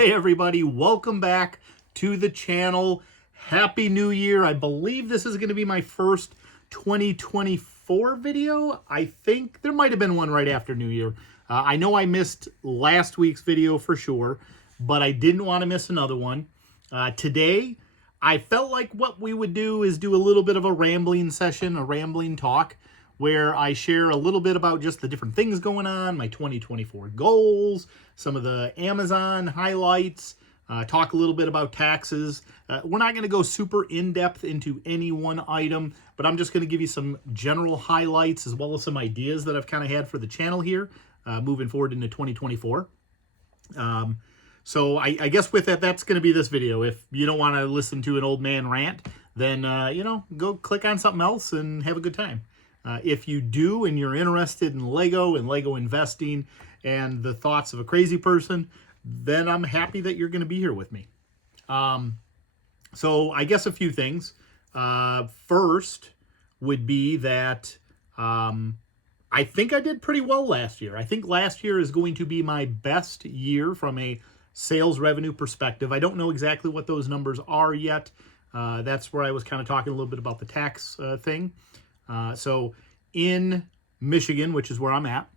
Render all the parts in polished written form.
Hey everybody, welcome back to the channel. Happy New Year. I believe this is going to be my first 2024 video. I think there might have been one right after New Year. I know I missed last week's video for sure, but I didn't want to miss another one. Today, I felt like what we would do is do a little bit of a rambling session, a rambling talk, where I share a little bit about just the different things going on, my 2024 goals, some of the Amazon highlights, talk a little bit about taxes. We're not going to go super in-depth into any one item, but I'm just going to give you some general highlights as well as some ideas that I've kind of had for the channel here moving forward into 2024. So I guess with that, that's going to be this video. If you don't want to listen to an old man rant, then, go click on something else and have a good time. If you do and you're interested in Lego and Lego investing and the thoughts of a crazy person, then I'm happy that you're going to be here with me. So I guess a few things. First would be that I think I did pretty well last year. I think last year is going to be my best year from a sales revenue perspective. I don't know exactly what those numbers are yet. That's where I was kind of talking a little bit about the tax thing. So in Michigan, which is where I'm at,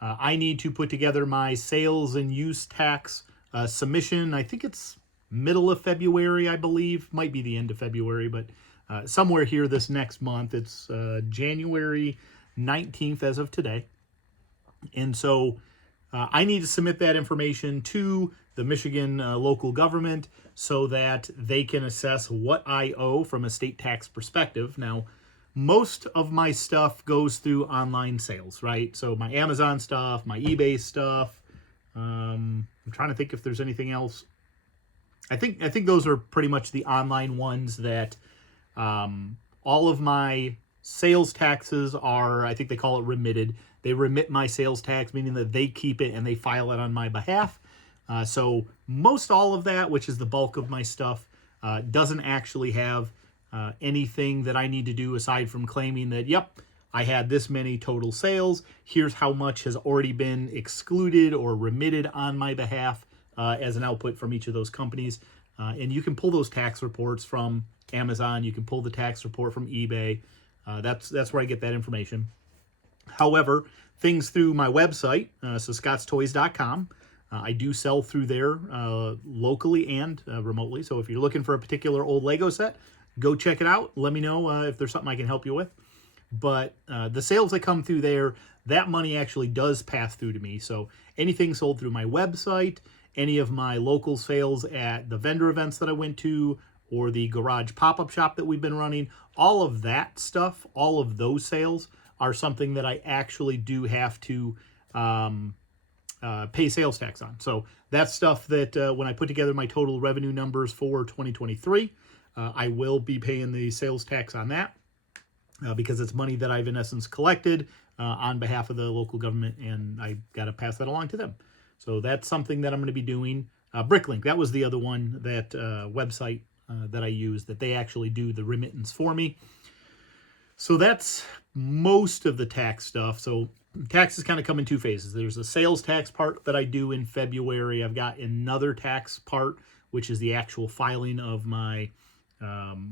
I need to put together my sales and use tax submission. I think it's middle of February, I believe. Might be the end of February, but somewhere here this next month. It's January 19th as of today. And so I need to submit that information to the Michigan local government so that they can assess what I owe from a state tax perspective. Now, most of my stuff goes through online sales, right? So my Amazon stuff, my eBay stuff. I'm trying to think if there's anything else. I think those are pretty much the online ones that all of my sales taxes are, I think they call it remitted. They remit my sales tax, meaning that they keep it and they file it on my behalf. So most all of that, which is the bulk of my stuff, doesn't actually have anything that I need to do aside from claiming that, yep, I had this many total sales. Here's how much has already been excluded or remitted on my behalf as an output from each of those companies. And you can pull those tax reports from Amazon. You can pull the tax report from eBay. That's where I get that information. However, things through my website, so scottstoys.com, I do sell through there locally and remotely. So if you're looking for a particular old Lego set, go check it out. Let me know if there's something I can help you with. But the sales that come through there, that money actually does pass through to me. So anything sold through my website, any of my local sales at the vendor events that I went to, or the garage pop-up shop that we've been running, all of that stuff, all of those sales are something that I actually do have to pay sales tax on. So that's stuff that when I put together my total revenue numbers for 2023, I will be paying the sales tax on that because it's money that I've in essence collected on behalf of the local government, and I got to pass that along to them. So that's something that I'm going to be doing. Bricklink, that was the other one, that website that I use, that they actually do the remittance for me. So that's most of the tax stuff. So taxes kind of come in two phases. There's a sales tax part that I do in February. I've got another tax part, which is the actual filing of my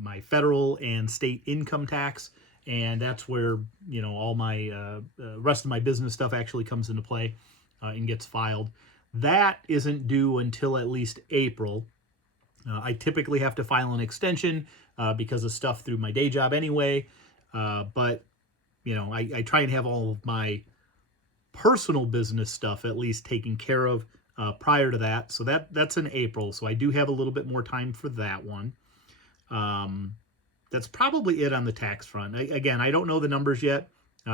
my federal and state income tax, and that's where all my rest of my business stuff actually comes into play and gets filed. That isn't due until at least April. I typically have to file an extension because of stuff through my day job anyway, but I try and have all of my personal business stuff at least taken care of prior to that. So that's in April. So I do have a little bit more time for that one. That's probably it on the tax front. Again, I don't know the numbers yet.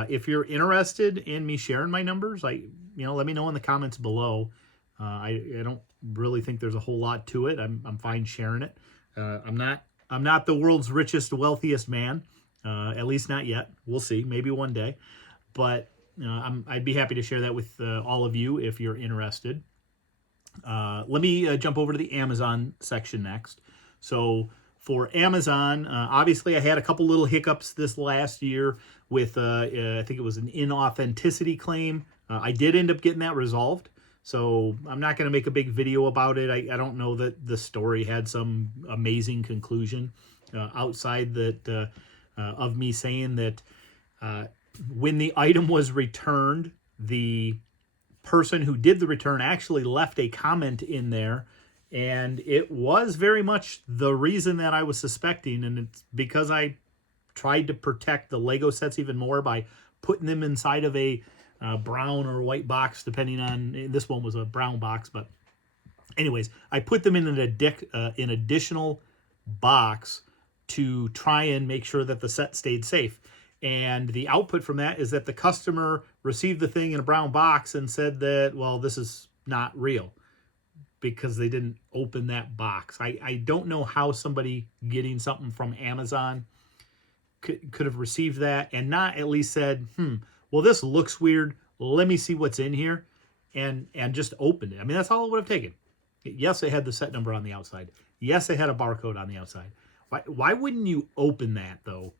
If you're interested in me sharing my numbers, let me know in the comments below. I don't really think there's a whole lot to it. I'm fine sharing it. I'm not the world's richest, wealthiest man. At least not yet. We'll see. Maybe one day. But I'd be happy to share that with all of you if you're interested. Let me jump over to the Amazon section next. So for Amazon, obviously I had a couple little hiccups this last year with, I think it was an inauthenticity claim. I did end up getting that resolved. So I'm not going to make a big video about it. I don't know that the story had some amazing conclusion outside that of me saying that when the item was returned, the person who did the return actually left a comment in there, and it was very much the reason that I was suspecting, and it's because I tried to protect the Lego sets even more by putting them inside of a brown or white box, depending on, this one was a brown box, but anyways, I put them in an additional box to try and make sure that the set stayed safe. And the output from that is that the customer received the thing in a brown box and said that, well, this is not real because they didn't open that box. I don't know how somebody getting something from Amazon could have received that and not at least said, well, this looks weird. Let me see what's in here, and just opened it. I mean, that's all it would have taken. Yes, it had the set number on the outside. Yes, it had a barcode on the outside. Why wouldn't you open that, though?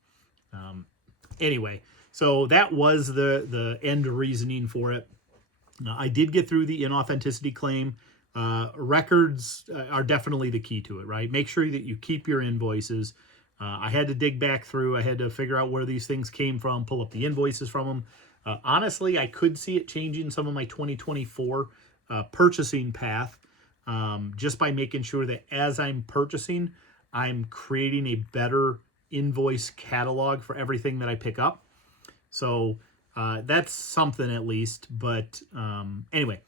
Anyway, so that was the end reasoning for it. I did get through the inauthenticity claim. Records are definitely the key to it, right? Make sure that you keep your invoices. I had to dig back through. I had to figure out where these things came from, pull up the invoices from them. Honestly, I could see it changing some of my 2024 purchasing path just by making sure that as I'm purchasing, I'm creating a better invoice catalog for everything that I pick up. So that's something at least. But anyway,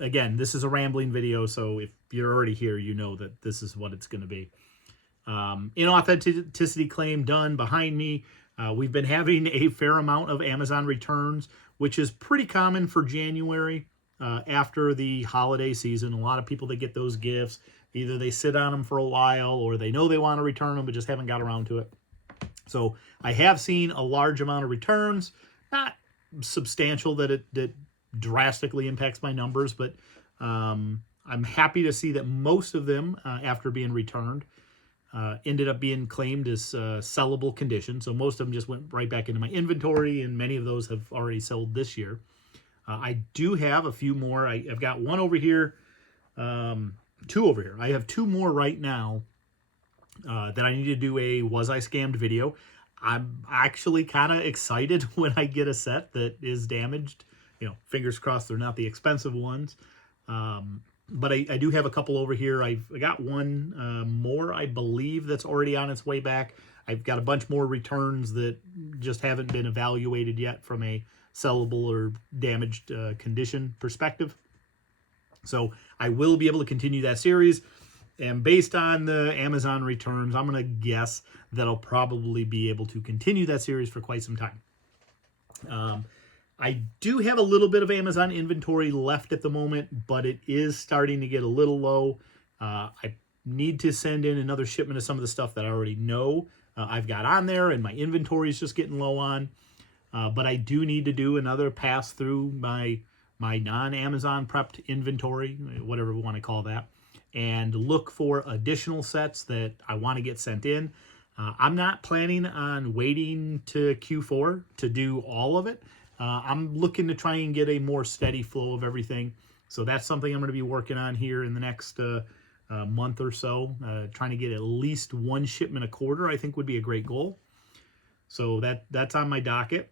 again, this is a rambling video. So if you're already here, you know that this is what it's going to be. Inauthenticity claim done behind me. We've been having a fair amount of Amazon returns, which is pretty common for January after the holiday season. A lot of people that get those gifts, either they sit on them for a while or they know they want to return them but just haven't got around to it. So I have seen a large amount of returns, not substantial that it drastically impacts my numbers, but I'm happy to see that most of them, after being returned, ended up being claimed as sellable condition. So most of them just went right back into my inventory, and many of those have already sold this year. I do have a few more. I've got one over here, two over here. I have two more right now that I need to do a Was I Scammed video. I'm actually kind of excited when I get a set that is damaged. You know, fingers crossed they're not the expensive ones. But I do have a couple over here. I got one more, I believe, that's already on its way back. I've got a bunch more returns that just haven't been evaluated yet from a sellable or damaged condition perspective. So I will be able to continue that series. And based on the Amazon returns, I'm going to guess that I'll probably be able to continue that series for quite some time. I do have a little bit of Amazon inventory left at the moment, but it is starting to get a little low. I need to send in another shipment of some of the stuff that I already know I've got on there, and my inventory is just getting low on. But I do need to do another pass through my non-Amazon prepped inventory, whatever we want to call that, and look for additional sets that I want to get sent in. I'm not planning on waiting to Q4 to do all of it. I'm looking to try and get a more steady flow of everything. So that's something I'm going to be working on here in the next month or so. Trying to get at least one shipment a quarter, I think, would be a great goal. So that's on my docket.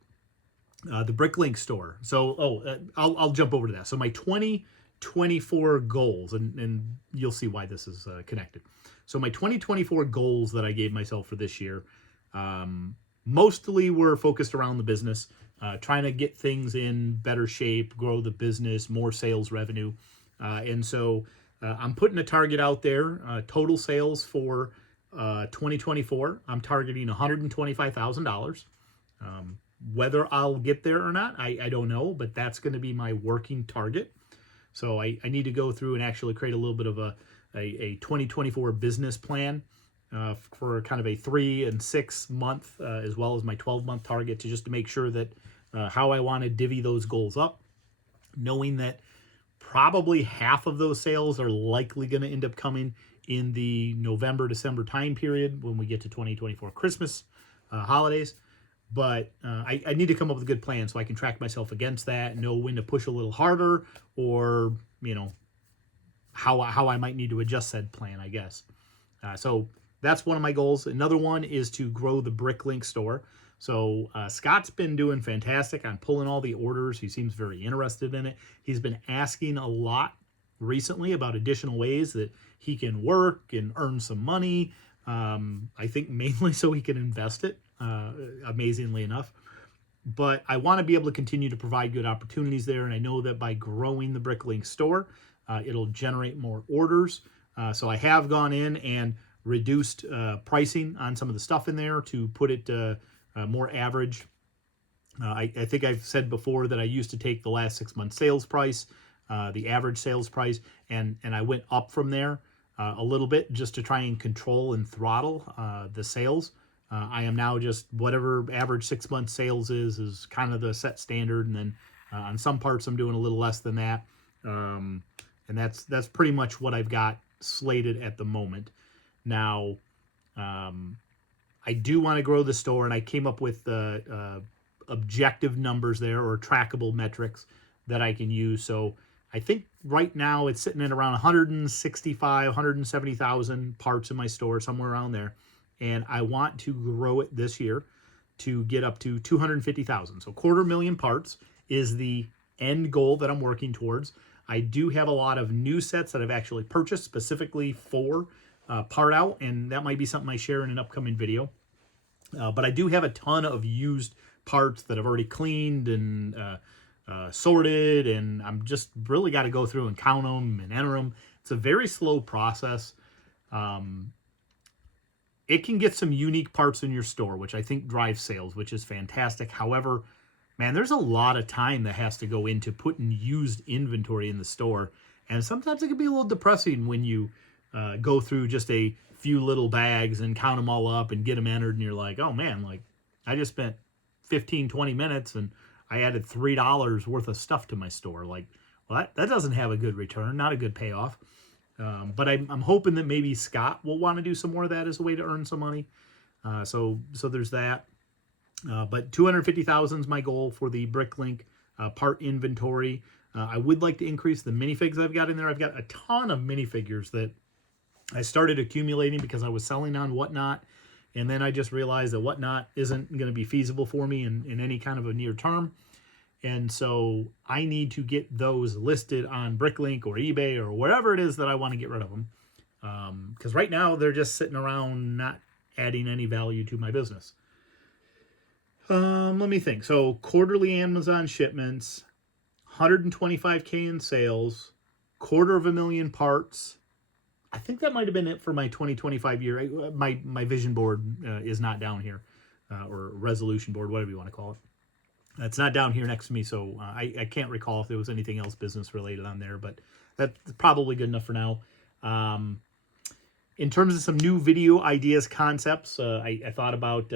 The Bricklink store. So, I'll jump over to that. So my 2024 goals, and you'll see why this is connected. So my 2024 goals that I gave myself for this year, mostly were focused around the business, trying to get things in better shape, grow the business, more sales revenue. And so I'm putting a target out there, total sales for 2024. I'm targeting $125,000. Whether I'll get there or not, I don't know, but that's going to be my working target. So I need to go through and actually create a little bit of a 2024 business plan for kind of a 3 and 6 month, as well as my 12-month target, to make sure that how I want to divvy those goals up, knowing that probably half of those sales are likely going to end up coming in the November, December time period when we get to 2024 Christmas holidays. But I need to come up with a good plan so I can track myself against that, know when to push a little harder or how I might need to adjust said plan, I guess. So that's one of my goals. Another one is to grow the Bricklink store. So Scott's been doing fantastic on pulling all the orders. He seems very interested in it. He's been asking a lot recently about additional ways that he can work and earn some money. I think mainly so he can invest it, amazingly enough. But I want to be able to continue to provide good opportunities there. And I know that by growing the Bricklink store, it'll generate more orders. So I have gone in and reduced pricing on some of the stuff in there to put it more average. I think I've said before that I used to take the last 6 months sales price, the average sales price, and I went up from there a little bit just to try and control and throttle the sales. I am now just whatever average 6 month sales is kind of the set standard, and then on some parts I'm doing a little less than that, and that's pretty much what I've got slated at the moment. Now, I do want to grow the store, and I came up with objective numbers there, or trackable metrics that I can use. So I think right now it's sitting at around 165, 170,000 parts in my store, somewhere around there. And I want to grow it this year to get up to 250,000. So 250,000 parts is the end goal that I'm working towards. I do have a lot of new sets that I've actually purchased specifically for part out, and that might be something I share in an upcoming video. But I do have a ton of used parts that I've already cleaned and sorted, and I'm just really got to go through and count them and enter them. It's a very slow process. It can get some unique parts in your store, which I think drives sales, which is fantastic. However, man, there's a lot of time that has to go into putting used inventory in the store. And sometimes it can be a little depressing when you go through just a few little bags and count them all up and get them entered. And you're like, oh man, like I just spent 15, 20 minutes and I added $3 worth of stuff to my store. Like, well, that doesn't have a good return, not a good payoff. But I'm hoping that maybe Scott will want to do some more of that as a way to earn some money. So there's that. But 250,000 is my goal for the Bricklink part inventory. I would like to increase the minifigs I've got in there. I've got a ton of minifigures that I started accumulating because I was selling on Whatnot. And then I just realized that Whatnot isn't going to be feasible for me in any kind of a near term. And so I need to get those listed on Bricklink or eBay or wherever it is that I want to get rid of them. Because right now they're just sitting around not adding any value to my business. Let me think. So quarterly Amazon shipments, 125K in sales, 250,000 parts. I think that might have been it for my 2025 year. My vision board is not down here, or resolution board, whatever you want to call it. It's not down here next to me, so I can't recall if there was anything else business related on there, but that's probably good enough for now. In terms of some new video ideas, concepts, I thought about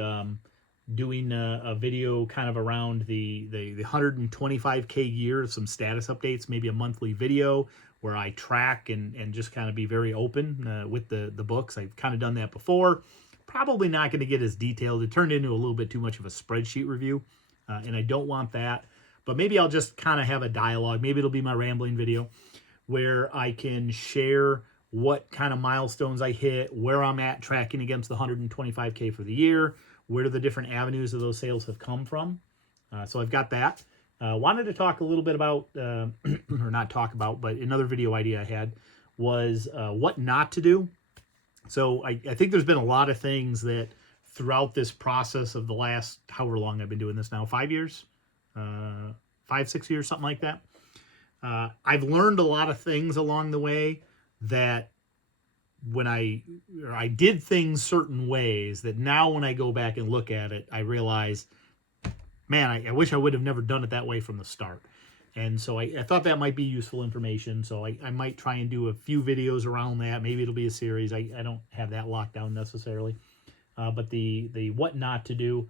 doing a video kind of around the 125K year, some status updates, maybe a monthly video where I track and just kind of be very open with the books. I've kind of done that before. Probably not going to get as detailed. It turned into a little bit too much of a spreadsheet review. And I don't want that, but maybe I'll just kind of have a dialogue. Maybe it'll be my rambling video where I can share what kind of milestones I hit, where I'm at tracking against the 125K for the year, where the different avenues of those sales have come from. So I've got that. Wanted to talk a little bit about, or not talk about, but another video idea I had was what not to do. So I think there's been a lot of things that throughout this process of the last, however long I've been doing this now, 5 years, 5-6 years, something like that. I've learned a lot of things along the way that when I did things certain ways that now when I go back and look at it, I realize, man, I wish I would have never done it that way from the start. And so I thought that might be useful information. So I might try and do a few videos around that. Maybe it'll be a series. I don't have that locked down necessarily. But the what not to do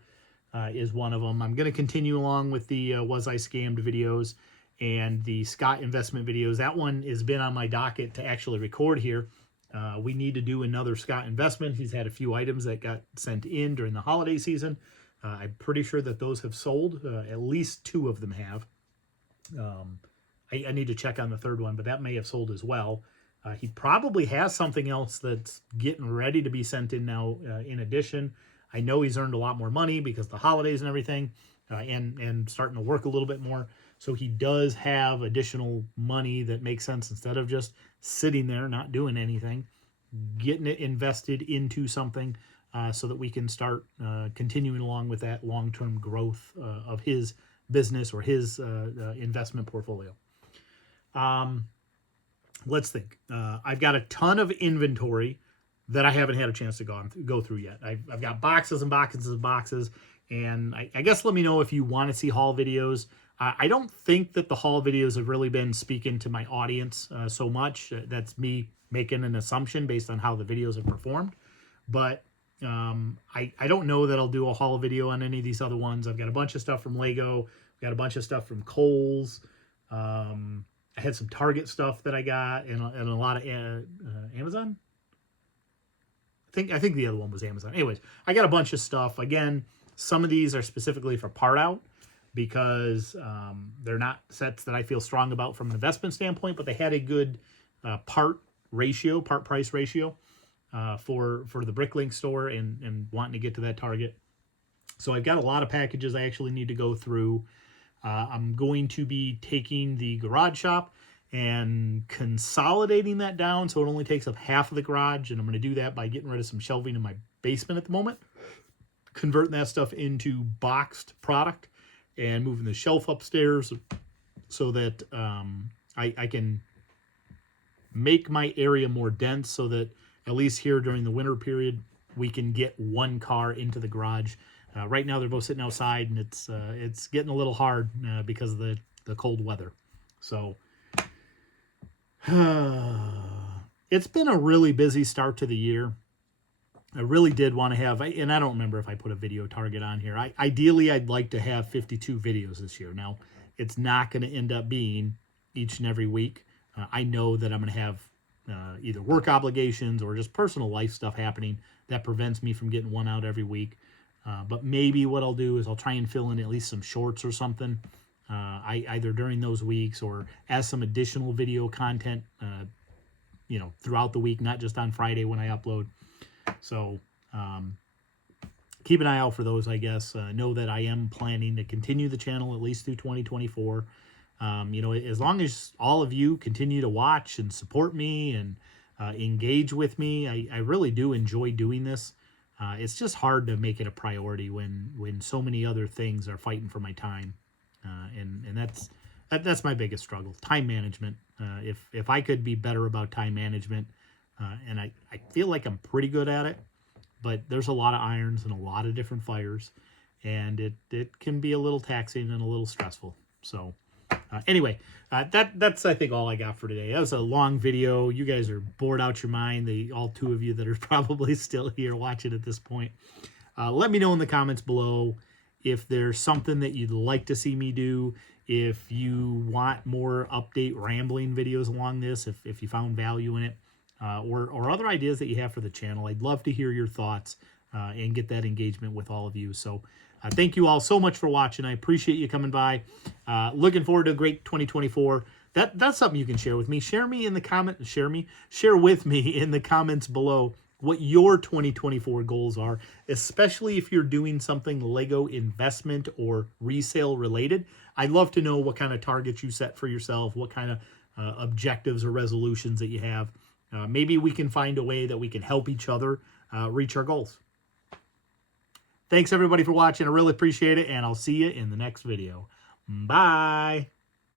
is one of them. I'm going to continue along with the Was I Scammed videos and the Scott investment videos. That one has been on my docket to actually record here. We need to do another Scott investment. He's had a few items that got sent in during the holiday season. I'm pretty sure that those have sold. At least 2 of them have. I need to check on the third one, but that may have sold as well. He probably has something else that's getting ready to be sent in now in addition. I know he's earned a lot more money because of the holidays and everything, and starting to work a little bit more. So he does have additional money that makes sense instead of just sitting there not doing anything, getting it invested into something so that we can start continuing along with that long-term growth of his business or his investment portfolio. Let's think. I've got a ton of inventory that I haven't had a chance to go through yet. I've got boxes and boxes and boxes, and I guess let me know if you want to see haul videos. I don't think that the haul videos have really been speaking to my audience so much. That's me making an assumption based on how the videos have performed. But I don't know that I'll do a haul video on any of these other ones. I've got a bunch of stuff from Lego. I've got a bunch of stuff from Kohl's. I had some Target stuff that I got and a lot of Amazon. I think the other one was Amazon. Anyways, I got a bunch of stuff. Again, some of these are specifically for part out because they're not sets that I feel strong about from an investment standpoint, but they had a good part price ratio for the Bricklink store and wanting to get to that target. So I've got a lot of packages I actually need to go through. I'm going to be taking the garage shop and consolidating that down so it only takes up half of the garage, and I'm going to do that by getting rid of some shelving in my basement at the moment, converting that stuff into boxed product and moving the shelf upstairs so that I can make my area more dense so that at least here during the winter period we can get one car into the garage. Right now they're both sitting outside, and it's getting a little hard because of the cold weather. So it's been a really busy start to the year. I really did want to have, and I don't remember if I put a video target on here. Ideally, I'd like to have 52 videos this year. Now, it's not going to end up being each and every week. I know that I'm going to have either work obligations or just personal life stuff happening that prevents me from getting one out every week. But maybe what I'll do is I'll try and fill in at least some shorts or something, either during those weeks or as some additional video content, throughout the week, not just on Friday when I upload. So keep an eye out for those, I guess. Know that I am planning to continue the channel at least through 2024. As long as all of you continue to watch and support me and engage with me, I really do enjoy doing this. It's just hard to make it a priority when so many other things are fighting for my time, and that's my biggest struggle. Time management. If I could be better about time management, and I feel like I'm pretty good at it, but there's a lot of irons and a lot of different fires, and it can be a little taxing and a little stressful. So anyway, that's I think all I got for today. That was a long video. You guys are bored out your mind. All two of you that are probably still here watching at this point. Let me know in the comments below if there's something that you'd like to see me do. If you want more update rambling videos along this, if you found value in it, or other ideas that you have for the channel. I'd love to hear your thoughts and get that engagement with all of you. So thank you all so much for watching. I appreciate you coming by. Looking forward to a great 2024. That's something you can share with me. Share with me in the comments below what your 2024 goals are, especially if you're doing something Lego investment or resale related. I'd love to know what kind of targets you set for yourself, what kind of objectives or resolutions that you have. Maybe we can find a way that we can help each other reach our goals. Thanks everybody for watching. I really appreciate it, and I'll see you in the next video. Bye.